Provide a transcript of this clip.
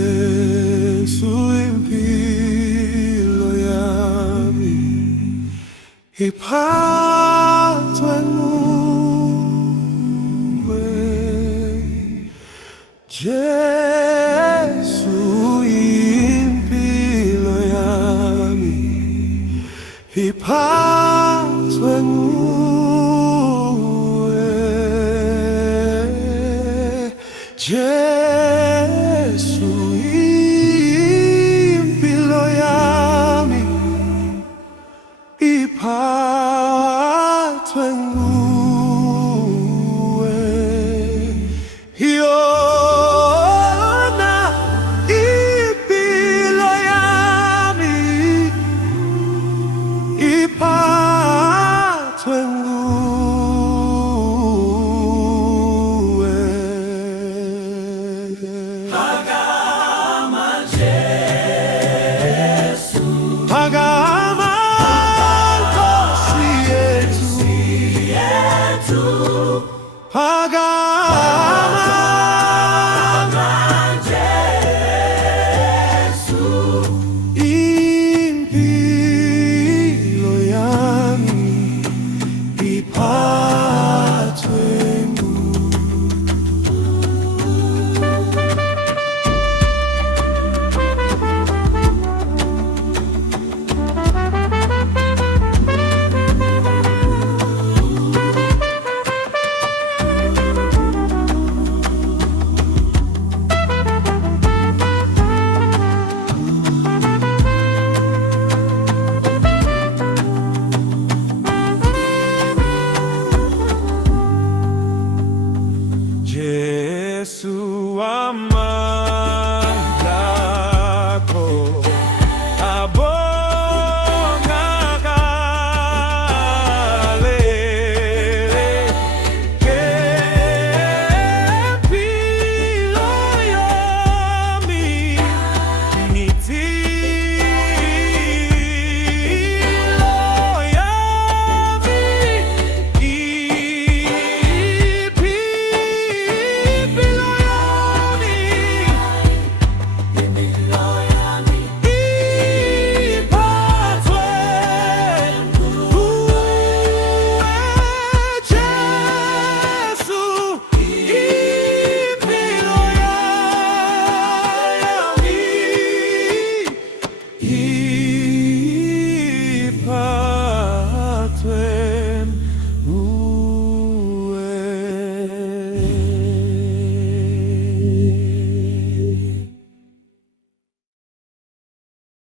Yesu, impilo yami iphathwe nguwe. Jesu, impilo yami iphathwe nguwe. Jesu, impilo yami iphathwe nguwe. Yona impilo yami iphathwe nguwe. Phakama Jesu, Phakama Nkosi yethu, phakama Jesu, impilo yami iphathwe Jesu ama